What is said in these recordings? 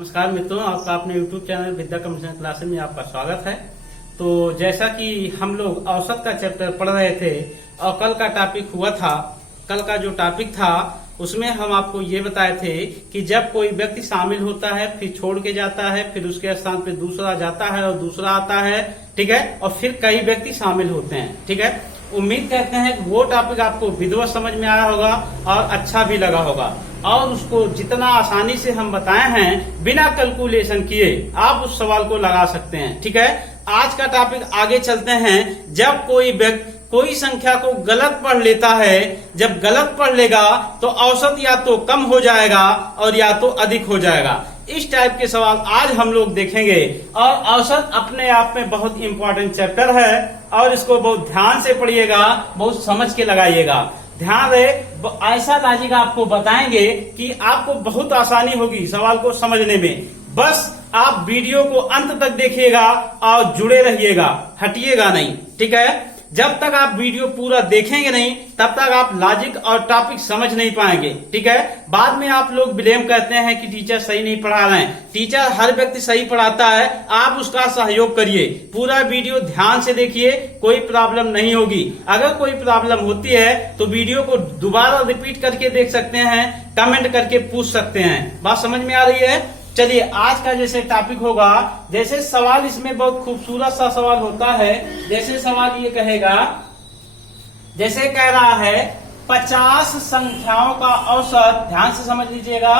नमस्कार मित्रों, आपका अपने YouTube चैनल विद्या कम्युनिकेशन क्लासेस में आपका स्वागत है। तो जैसा कि हम लोग औसत का चैप्टर पढ़ रहे थे और कल का टॉपिक हुआ था, कल का जो टॉपिक था उसमें हम आपको ये बताए थे कि जब कोई व्यक्ति शामिल होता है फिर छोड़ के जाता है, फिर उसके स्थान पे दूसरा जाता है और दूसरा आता है, ठीक है, और फिर कई व्यक्ति शामिल होते हैं, ठीक है। उम्मीद करते हैं कि वो टॉपिक आपको विधिवत समझ में आया होगा और अच्छा भी लगा होगा और उसको जितना आसानी से हम बताए हैं बिना कैलकुलेशन किए आप उस सवाल को लगा सकते हैं, ठीक है। आज का टॉपिक आगे चलते हैं। जब कोई व्यक्ति कोई संख्या को गलत पढ़ लेता है, जब गलत पढ़ लेगा तो औसत या तो कम हो जाएगा और या तो अधिक हो जाएगा। इस टाइप के सवाल आज हम लोग देखेंगे और औसत अपने आप में बहुत इंपॉर्टेंट चैप्टर है और इसको बहुत ध्यान से पढ़िएगा, बहुत समझ के लगाइएगा। ध्यान रहे, ऐसा लॉजिक आपको बताएंगे कि आपको बहुत आसानी होगी सवाल को समझने में। बस आप वीडियो को अंत तक देखिएगा और जुड़े रहिएगा, हटिएगा नहीं, ठीक है। जब तक आप वीडियो पूरा देखेंगे नहीं तब तक आप लॉजिक और टॉपिक समझ नहीं पाएंगे, ठीक है। बाद में आप लोग ब्लेम करते हैं कि टीचर सही नहीं पढ़ा रहे हैं। टीचर हर व्यक्ति सही पढ़ाता है, आप उसका सहयोग करिए, पूरा वीडियो ध्यान से देखिए, कोई प्रॉब्लम नहीं होगी। अगर कोई प्रॉब्लम होती है तो वीडियो को दोबारा रिपीट करके देख सकते हैं, कमेंट करके पूछ सकते हैं। बात समझ में आ रही है? चलिए, आज का जैसे टॉपिक होगा, जैसे सवाल इसमें बहुत खूबसूरत सा सवाल होता है। जैसे सवाल ये कहेगा, जैसे कह रहा है 50 संख्याओं का औसत, ध्यान से समझ लीजिएगा,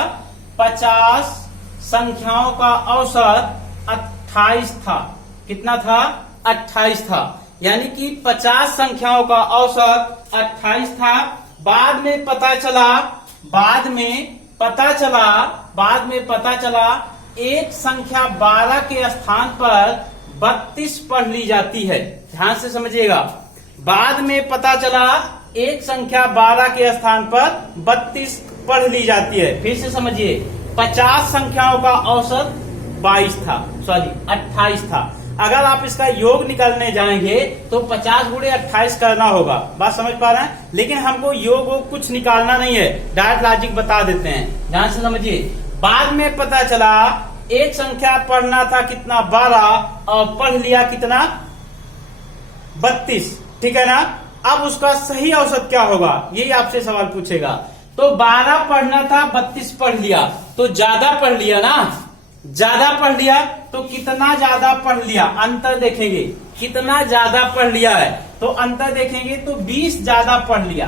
50 संख्याओं का औसत 28 था। कितना था? 28 था। यानी कि 50 संख्याओं का औसत 28 था। बाद में पता चला एक संख्या 12 के स्थान पर 32 पढ़ ली जाती है। ध्यान से समझिएगा, बाद में पता चला एक संख्या 12 के स्थान पर 32 पढ़ ली जाती है। फिर से समझिए, 50 संख्याओं का औसत 28 था। अगर आप इसका योग निकालने जाएंगे तो 50 गुणे 28 करना होगा। बात समझ पा रहे हैं? लेकिन हमको योग वो कुछ निकालना नहीं है, डायरेक्ट लॉजिक बता देते हैं। ध्यान से समझिए, बाद में पता चला एक संख्या पढ़ना था कितना? 12 और पढ़ लिया कितना? 32, ठीक है ना। अब उसका सही औसत क्या होगा, यही आपसे सवाल पूछेगा। तो 12 पढ़ना था, 32 पढ़ लिया, तो ज्यादा पढ़ लिया ना, ज्यादा पढ़ लिया। तो कितना ज्यादा पढ़ लिया, अंतर देखेंगे, कितना ज्यादा पढ़ लिया है तो अंतर देखेंगे तो 20 ज्यादा पढ़ लिया।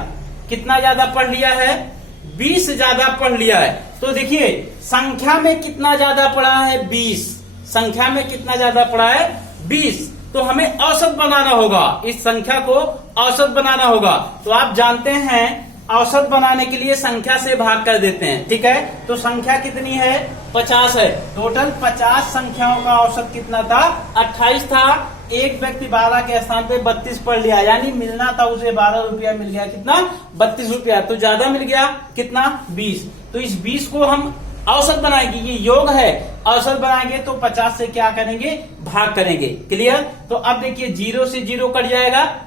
कितना ज्यादा पढ़ लिया है? 20 ज्यादा पढ़ लिया है। तो देखिए, संख्या में कितना ज्यादा पढ़ा है? 20। संख्या में कितना ज्यादा पढ़ा है? 20। तो हमें औसत बनाना होगा, इस संख्या को औसत बनाना होगा। तो आप जानते हैं औसत बनाने के लिए संख्या से भाग कर देते हैं, ठीक है। तो संख्या कितनी है? 50 है। टोटल 50 संख्याओं का औसत कितना था? 28 था। एक व्यक्ति 12 के स्थान पे 32 पढ़ लिया, यानी मिलना था उसे 12 रुपया, मिल गया कितना? 32 रुपया। तो ज्यादा मिल गया कितना? 20। तो इस 20 को हम औसत बनाएंगे, ये योग है, औसत बनाएंगे तो 50 से क्या करेंगे? भाग करेंगे। क्लियर? तो अब देखिए, 0 से 0 कट जाएगा,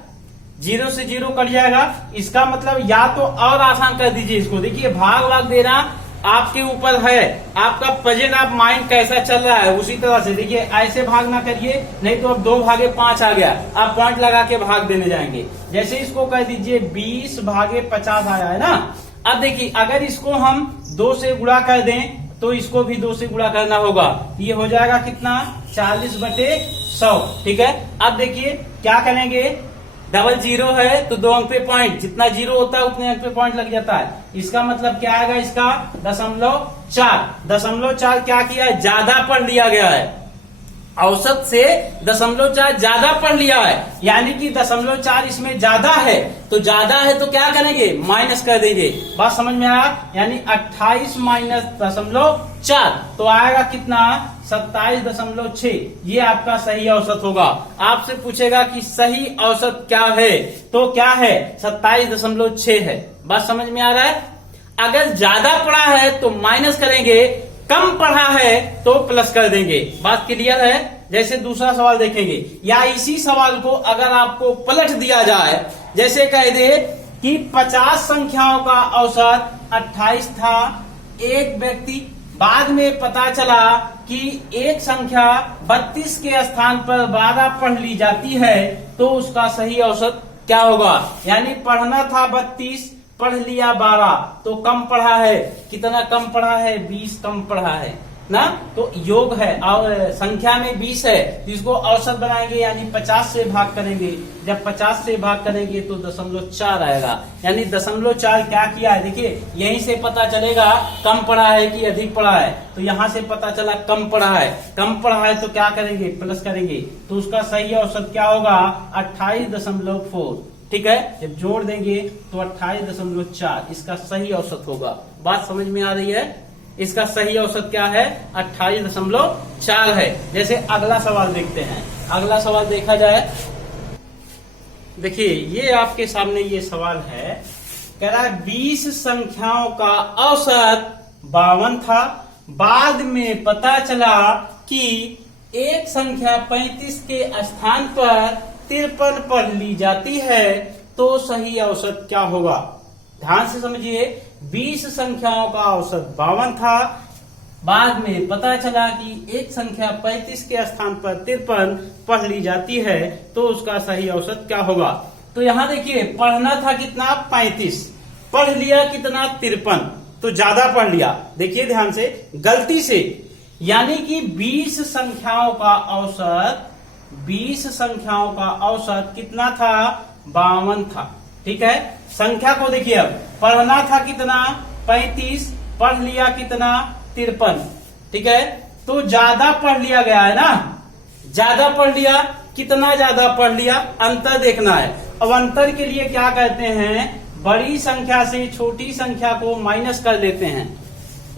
0 से 0 कट जाएगा। इसका मतलब या तो और आसान कर दीजिए इसको। देखिए, भाग देना आपके ऊपर है, आपका प्रेजेंट आप माइंड कैसा चल रहा है उसी तरह से। देखिए, ऐसे भाग ना करिए, नहीं तो अब 2 भागे 5 आ गया, आप पॉइंट लगा के भाग देने जाएंगे। जैसे इसको कह दीजिए 20 भागे 50 आया है ना। अब देखिए, अगर इसको हम 2 से गुणा कर दें तो इसको भी 2 से गुणा करना होगा। ये हो जाएगा कितना? 40/100, ठीक है। अब देखिए क्या करेंगे, डबल 0 है तो 2 अंक पे पॉइंट, जितना 0 होता है उतने अंक पे पॉइंट लग जाता है। इसका मतलब क्या आएगा? इसका 0.4 क्या किया है? ज्यादा पढ़ लिया गया है, औसत से 0.4 ज्यादा पढ़ लिया है। यानी कि 0.4 इसमें ज्यादा है, तो ज्यादा है तो क्या करेंगे? माइनस कर देंगे। बात समझ में आया? यानी 28 माइनस 0.4 तो आएगा कितना? 27.6। ये आपका सही औसत होगा। आपसे पूछेगा कि सही औसत क्या है, तो क्या है? 27.6 है। बात समझ में आ रहा है? अगर ज्यादा पढ़ा है तो माइनस करेंगे, कम पढ़ा है तो प्लस कर देंगे। बात क्लियर है? जैसे दूसरा सवाल देखेंगे, या इसी सवाल को अगर आपको पलट दिया जाए, जैसे कह दे कि 50 संख्याओं का औसत 28 था, एक व्यक्ति बाद में पता चला कि एक संख्या 32 के स्थान पर 12 पढ़ ली जाती है तो उसका सही औसत क्या होगा। यानी पढ़ना था 32, पढ़ लिया 12, तो कम पढ़ा है। कितना कम पढ़ा है? 20 कम पढ़ा है ना। तो योग है और संख्या में 20 है, तो इसको औसत बनाएंगे यानी 50 से भाग करेंगे। जब 50 से भाग करेंगे तो 0.4 आएगा। यानी 0.4 क्या किया है, देखिए यहीं से पता चलेगा कम पढ़ा है कि अधिक पढ़ा है। तो यहाँ से पता चला कम पढ़ा है। कम पढ़ा है तो क्या करेंगे? प्लस करेंगे। तो उसका सही औसत क्या होगा? 28.4। ठीक है, जब जोड़ देंगे तो 28.4 इसका सही औसत होगा। बात समझ में आ रही है? इसका सही औसत क्या है? 28.4 है। जैसे अगला सवाल देखते हैं। अगला सवाल देखा जाए, देखिए ये आपके सामने ये सवाल है, कह रहा है 20 संख्याओं का औसत 52 था, बाद में पता चला कि एक संख्या 35 के स्थान पर 53 पढ़ ली जाती है तो सही औसत क्या होगा। ध्यान से समझिए, 20 संख्याओं का औसत 52 था, बाद में पता चला कि एक संख्या 35 के स्थान पर 53 पढ़ ली जाती है तो उसका सही औसत क्या होगा। तो यहाँ देखिए पढ़ना था कितना? 35, पढ़ लिया कितना? 53, तो ज्यादा पढ़ लिया। देखिए ध्यान से, गलती से, यानी कि 20 संख्याओं का औसत 20 संख्याओं का औसत कितना था? 52 था। ठीक है, संख्या को देखिए, अब पढ़ना था कितना? 35, पढ़ लिया कितना? 53। ठीक है, तो ज्यादा पढ़ लिया गया है ना, ज्यादा पढ़ लिया। कितना ज्यादा पढ़ लिया? अंतर देखना है। अब अंतर के लिए क्या कहते हैं? बड़ी संख्या से छोटी संख्या को माइनस कर लेते हैं,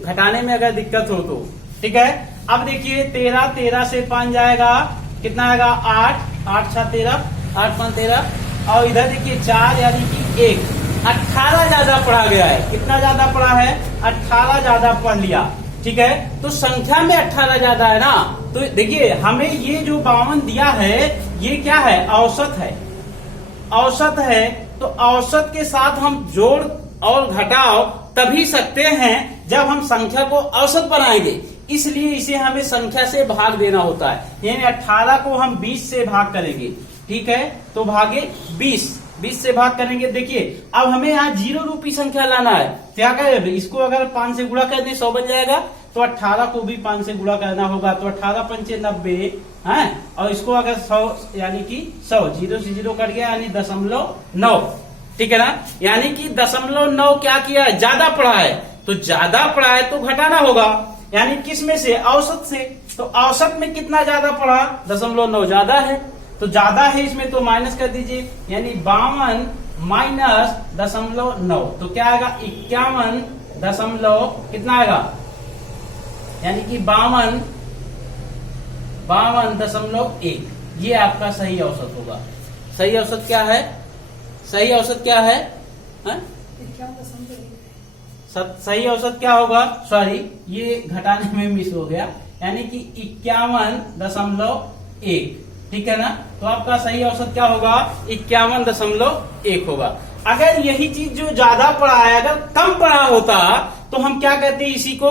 घटाने में अगर दिक्कत हो तो। ठीक है, अब देखिए 13 से 5 जाएगा, कितना आएगा? 8, 8 6 13, 8 5 13, और इधर देखिए 4 यानी कि 1, 18 ज्यादा पढ़ा गया है। कितना ज्यादा पढ़ा है? 18 ज्यादा पढ़ लिया। ठीक है, तो संख्या में 18 ज्यादा है ना। तो देखिए हमें ये जो 52 दिया है ये क्या है? औसत है। औसत है तो औसत के साथ हम जोड़ और घटाव तभी सकते हैं जब हम संख्या को औसत बनाएंगे। इसलिए इसे हमें संख्या से भाग देना होता है। यानी 18 को हम 20 से भाग करेंगे। ठीक है, तो भागे 20 से भाग करेंगे। देखिए अब हमें यहाँ 0 रूपी संख्या लाना है। क्या करें? इसको अगर 5 से गुणा कर दे 100 बन जाएगा, तो 18 को भी 5 से गुणा करना होगा। तो 18 पंचे 90 है, और इसको अगर 100 यानी कि 100, 0 से 0 कट गया यानी 0.9। ठीक है ना, यानी कि 0.9 क्या किया? ज्यादा पढ़ा है। तो ज्यादा पढ़ा है तो घटाना होगा, यानी किस में से? औसत से। तो औसत में कितना ज्यादा पढ़ा? 0.9 ज्यादा है, तो ज्यादा है इसमें तो माइनस कर दीजिए, यानी 52 माइनस 0.9, तो क्या आएगा? 51 कितना आएगा? यानी कि 52.1, ये आपका सही औसत होगा। सही औसत क्या है? सही औसत क्या है? सही औसत क्या होगा? सॉरी, ये घटाने में मिस हो गया, यानी कि 51.1। ठीक है ना, तो आपका सही औसत क्या होगा? 51.1 होगा। अगर यही चीज जो ज्यादा पढ़ा है अगर कम पढ़ा होता तो हम क्या कहते हैं? इसी को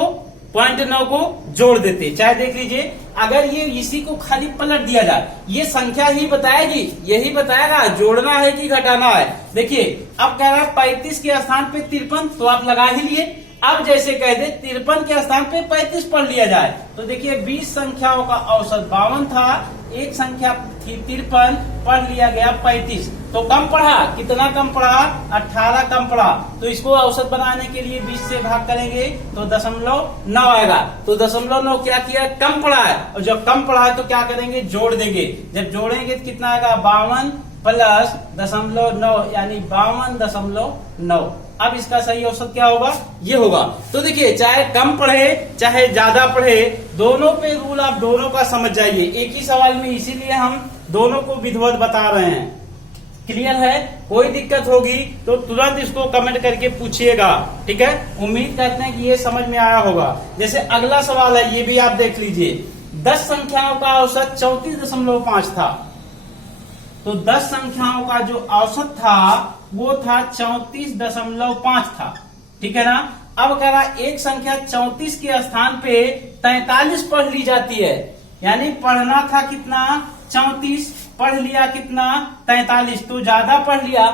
0.9 को जोड़ देते। चाहे देख लीजिए, अगर ये इसी को खाली पलट दिया जाए, ये संख्या ही बताएगी, यही बताएगा जोड़ना है कि घटाना है। देखिए अब कह रहा है 35 के स्थान पे 53, तो आप लगा ही लिए। अब जैसे कह दे 53 के स्थान पे 35 पढ़ लिया जाए, तो देखिए 20 संख्याओं का औसत 52 था, एक संख्या थी 53, पढ़ लिया गया 35, तो कम पढ़ा। कितना कम पढ़ा? 18 कम पढ़ा। तो इसको औसत बनाने के लिए 20 से भाग करेंगे तो 0.9 आएगा। तो 0.9 क्या किया? कम पढ़ा है, और जब कम पढ़ा है तो क्या करेंगे? जोड़ देंगे। जब जोड़ेंगे तो कितना आएगा? 52 प्लस 0.9 यानी 52.9। अब इसका सही औसत क्या होगा? ये होगा। तो देखिए चाहे कम पढ़े चाहे ज्यादा पढ़े, दोनों पे रूल आप दोनों का समझ जाइए एक ही सवाल में, इसीलिए हम दोनों को विधिवत बता रहे हैं। क्लियर है? कोई दिक्कत होगी तो तुरंत इसको कमेंट करके पूछिएगा। ठीक है, उम्मीद करते हैं कि ये समझ में आया होगा। जैसे अगला सवाल है, ये भी आप देख लीजिए। 10 संख्याओं का औसत 34.5 था, तो 10 संख्याओं का जो औसत था वो था 34.5 था। ठीक है ना, अब कह रहा एक संख्या 34 के स्थान पे 43 पढ़ ली जाती है, यानी पढ़ना था कितना 34, पढ़ लिया कितना 43, तो ज्यादा पढ़ लिया।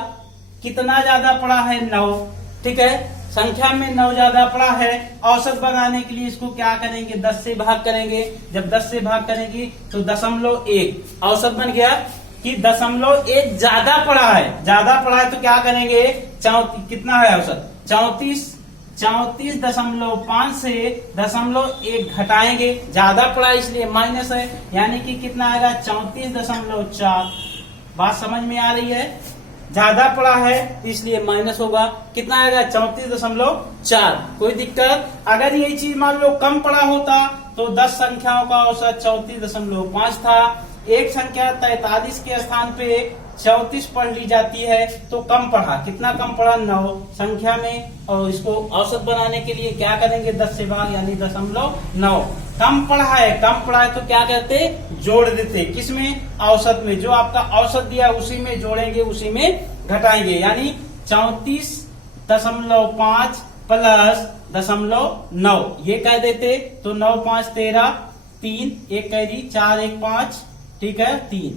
कितना ज्यादा पढ़ा है 9, ठीक है, संख्या में 9 ज्यादा पढ़ा है। औसत बनाने के लिए इसको क्या करेंगे 10 से भाग करेंगे। जब 10 से भाग करेंगे तो 0.1 औसत बन गया कि 0.1 ज्यादा पढ़ा है। ज्यादा पढ़ा है तो क्या करेंगे कितना है औसत 34.5 से 0.1 घटाएंगे। ज्यादा पढ़ा इसलिए माइनस है, यानी कि कितना आएगा 34.4। बात समझ में आ रही है? ज्यादा पढ़ा है इसलिए माइनस होगा। कितना आएगा 34.4। कोई दिक्कत? अगर ये चीज मान लो कम पढ़ा होता तो 10 संख्याओं का औसत 34.5 था। एक संख्या 43 के स्थान पे 34 पढ़ ली जाती है तो कम पढ़ा। कितना कम पढ़ा 9 संख्या में, और इसको औसत बनाने के लिए क्या करेंगे 10 से भाग, यानी 0.9। कम पढ़ा है, कम पढ़ा है तो क्या कहते जोड़ देते। किसमें? औसत में। जो आपका औसत दिया उसी में जोड़ेंगे, उसी में घटाएंगे, यानी 34.5 प्लस 0.9 ये कह देते तो 9 5 13, 3 1 कैरी 4 1 5, ठीक है 3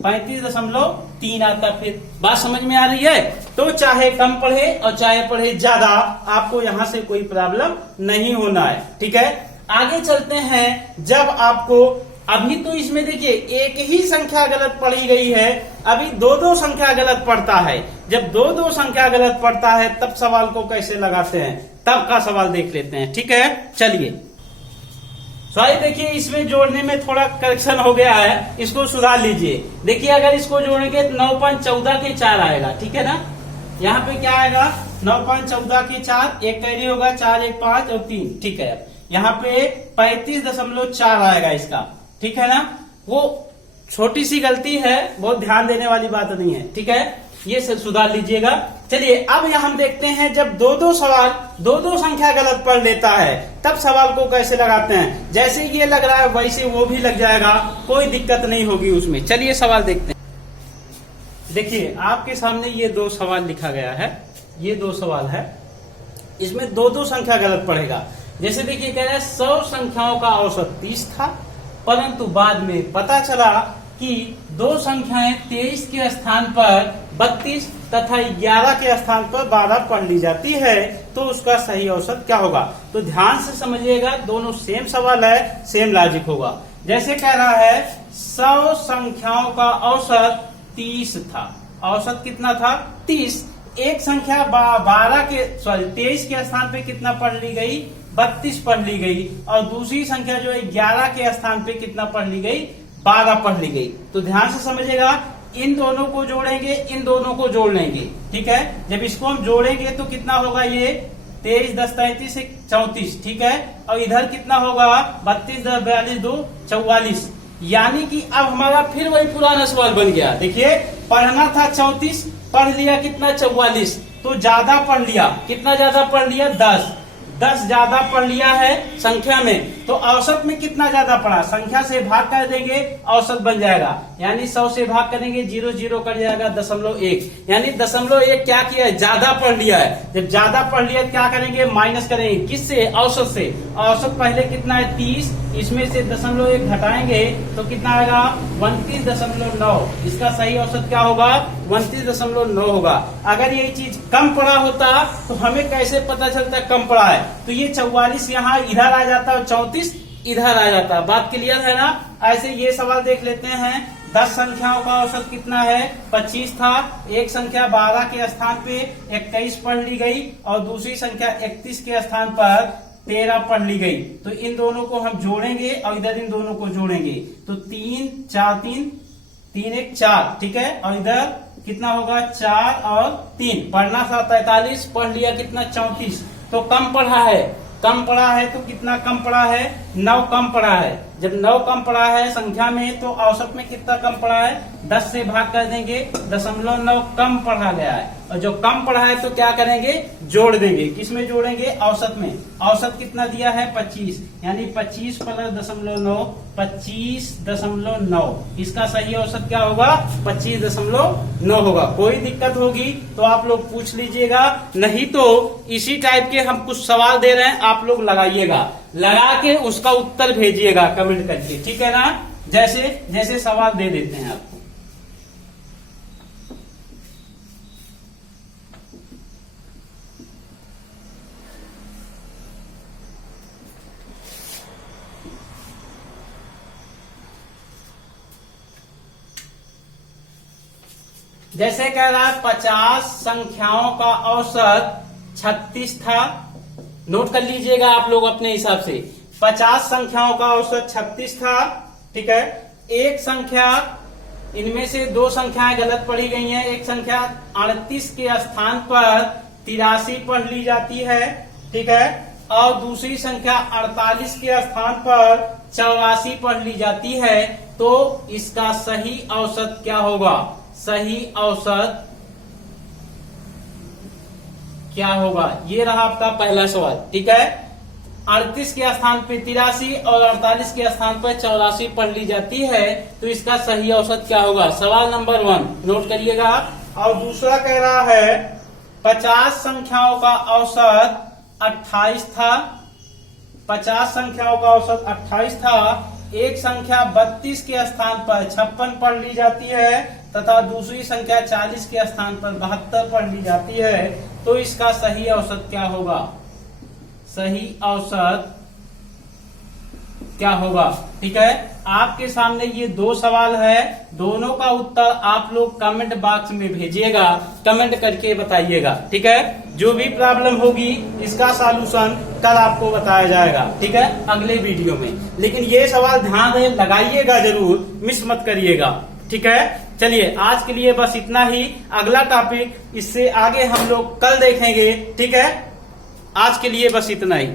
35.3 आता। फिर बात समझ में आ रही है? तो चाहे कम पढ़े और चाहे पढ़े ज्यादा, आपको यहां से कोई प्रॉब्लम नहीं होना है, ठीक है। आगे चलते हैं। जब आपको अभी तो इसमें देखिए एक ही संख्या गलत पढ़ी गई है, अभी 2-2 संख्या गलत पढ़ता है। जब 2-2 संख्या गलत पढ़ता है तब सवाल को कैसे लगाते हैं, तब का सवाल देख लेते हैं, ठीक है। चलिए सॉरी, देखिए इसमें जोड़ने में थोड़ा करेक्शन हो गया है, इसको सुधार लीजिए। देखिए अगर इसको जोड़ेंगे तो 9.14 के 4 आएगा, ठीक है ना। यहाँ पे क्या आएगा 9.14 के 4, एक कैरी होगा 4 1 5 और 3, ठीक है। यहाँ पे 35.4 आएगा इसका, ठीक है ना। वो छोटी सी गलती है, बहुत ध्यान देने वाली बात नहीं है, ठीक है। ये सुधार लीजिएगा। चलिए अब यहाँ हम देखते हैं जब 2-2 सवाल 2-2 संख्या गलत पढ़ लेता है तब सवाल को कैसे लगाते हैं। जैसे ये लग रहा है वैसे वो भी लग जाएगा, कोई दिक्कत नहीं होगी उसमें। चलिए सवाल देखते हैं। देखिए आपके सामने ये 2 सवाल लिखा गया है, ये 2 सवाल है, इसमें 2-2 संख्या गलत पढ़ेगा। जैसे देखिए कह रहा है 100 संख्याओं का औसत 30 था, परंतु बाद में पता चला कि 2 संख्याएं 23 के स्थान पर 32 तथा 11 के स्थान पर 12 पढ़ ली जाती है, तो उसका सही औसत क्या होगा। तो ध्यान से समझिएगा, दोनों सेम सवाल है, सेम लॉजिक होगा। जैसे कह रहा है 100 संख्याओं का औसत 30 था, औसत कितना था 30। एक संख्या 23 के स्थान पे कितना पढ़ ली गई 32 पढ़ ली गई, और दूसरी संख्या जो है 11 के स्थान पे कितना पढ़ ली गई 12 पढ़ ली गई। तो ध्यान से समझिएगा, इन दोनों को जोड़ेंगे, इन दोनों को जोड़ लेंगे, ठीक है। जब इसको हम जोड़ेंगे तो कितना होगा ये 23 10 33 34, ठीक है। और इधर कितना होगा 32 10 42 2 44, यानी कि अब हमारा फिर वही पुराना सवाल बन गया। देखिए पढ़ना था 34, पढ़ लिया कितना 44, तो ज्यादा पढ़ लिया। कितना ज्यादा पढ़ लिया 10 ज्यादा पढ़ लिया है संख्या में, तो औसत में कितना ज्यादा पढ़ा, संख्या से भाग कर देंगे औसत बन जाएगा, यानी 100 से भाग करेंगे 0 0 कर जाएगा 0.1, यानी 0.1 क्या किया है ज्यादा पढ़ लिया है। जब ज्यादा पढ़ लिया क्या करेंगे माइनस करेंगे, किससे औसत से। औसत पहले कितना है 30, इसमें से 0.1 घटाएंगे तो कितना आएगा 29.9। इसका सही औसत क्या होगा 29.9 होगा। अगर ये चीज कम पढ़ा होता तो हमें कैसे पता चलता कम पढ़ा है, तो ये 44 यहाँ इधर आ जाता और 34 इधर आ जाता। बात क्लियर है ना। ऐसे ये सवाल देख लेते हैं। 10 संख्याओं का औसत कितना है 25 था, एक संख्या 12 के स्थान पे 21 पढ़ ली गई और दूसरी संख्या 31 के स्थान पर 13 पढ़ ली गई। तो इन दोनों को हम जोड़ेंगे और इधर इन दोनों को जोड़ेंगे तो 3 4 3 1 4, ठीक है। और इधर कितना होगा 4 और 3, पढ़ना था 43, पढ़ लिया कितना 34, तो कम पढ़ा है। कम पढ़ा है तो कितना कम पढ़ा है 9 कम पड़ा है। जब 9 कम पड़ा है संख्या में तो औसत में कितना कम पड़ा है, 10 से भाग कर देंगे, 0.9 कम पढ़ा गया है। और जो कम पढ़ा है तो क्या करेंगे, जोड़ देंगे। किस में जोड़ेंगे, औसत में। औसत कितना दिया है 25, यानी 25 प्लस 0.9 25.9। इसका सही औसत क्या होगा, 25.9 होगा। कोई दिक्कत होगी तो आप लोग पूछ लीजिएगा, नहीं तो इसी टाइप के हम कुछ सवाल दे रहे हैं, आप लोग लगाइएगा, लगा के उसका उत्तर भेजिएगा कमेंट करके, ठीक है ना। जैसे जैसे सवाल दे देते हैं आपको। जैसे कह रहा है 50 संख्याओं का औसत 36 था। नोट कर लीजिएगा आप लोग अपने हिसाब से। 50 संख्याओं का औसत 36 था, ठीक है। एक संख्या, इनमें से 2 संख्याएं गलत पढ़ी गई हैं। एक संख्या 38 के स्थान पर 83 पढ़ ली जाती है, ठीक है। और दूसरी संख्या 48 के स्थान पर 84 पढ़ ली जाती है। तो इसका सही औसत क्या होगा, सही औसत क्या होगा, ये रहा आपका पहला सवाल, ठीक है। 38 के स्थान पे 83 और 48 के स्थान पर 84 पढ़ ली जाती है, तो इसका सही औसत क्या होगा। सवाल नंबर 1 नोट करिएगा। और दूसरा कह रहा है 50 संख्याओं का औसत 28 था। 50 संख्याओं का औसत 28 था। एक संख्या 32 के स्थान पर 56 पढ़ ली जाती है तथा दूसरी संख्या 40 के स्थान पर 72 पढ़ ली जाती है। तो इसका सही औसत क्या होगा, सही औसत क्या होगा, ठीक है। आपके सामने ये 2 सवाल है, दोनों का उत्तर आप लोग कमेंट बॉक्स में भेजिएगा, कमेंट करके बताइएगा, ठीक है। जो भी प्रॉब्लम होगी इसका सॉल्यूशन कल आपको बताया जाएगा, ठीक है, अगले वीडियो में। लेकिन ये सवाल ध्यान दें, लगाइएगा जरूर, मिस मत करिएगा, ठीक है। चलिए आज के लिए बस इतना ही। अगला टॉपिक इससे आगे हम लोग कल देखेंगे, ठीक है। आज के लिए बस इतना ही।